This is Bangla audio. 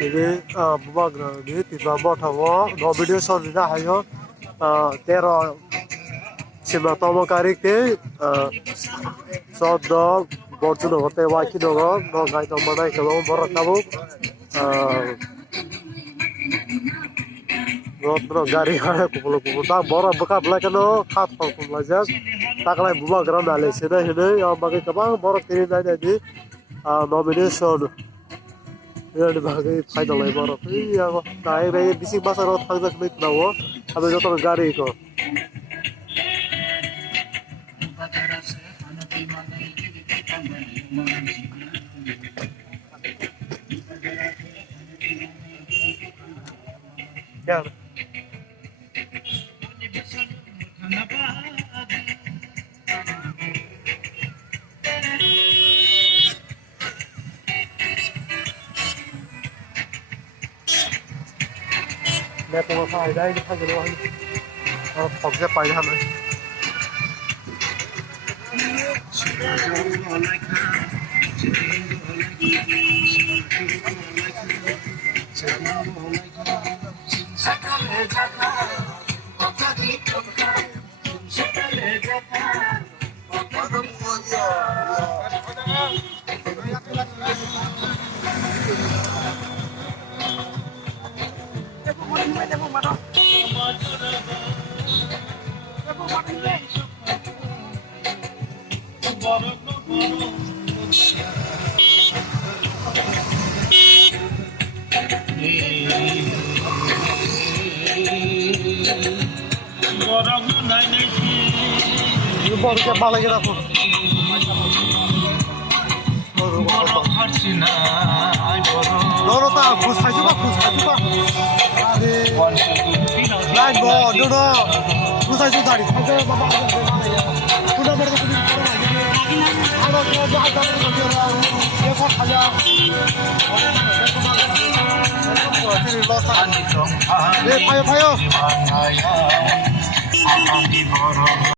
ini bubagra ni tiba bothawo no video sorry na hayo 13 সিমতম তারিখে 14 বর্জন হতে বাকি দগ নগাই তমনাই কেবল বড় কাবু রত্ন গাড়ি হাড়ে কুপল কুপল তা বড় বকা ব্লাকেনো খাত কুমলা যাক তাকলাই বুবাগ্রা নালেছে না হেনে আমাকে গোबां বড় তেরি নাই দি নমিনেশন এর ভাগে ফাইনাল লাই বড় ইয়া তাই রে বিসি বাসার থাকজাক নাই নাও আমি যত গাড়ি কো क्या मैं तो फायदा ही दिखा जरूर और पग से पाई हमें বড় কে ভালো লাগে রাখো নরতা খুশাইছো বা আরে লাইন গো নো খুশাইছো দাঁড়ি খাজা বাবা পুরো বড় তুমি আরো যা যা দেখো খাজা ফায়ো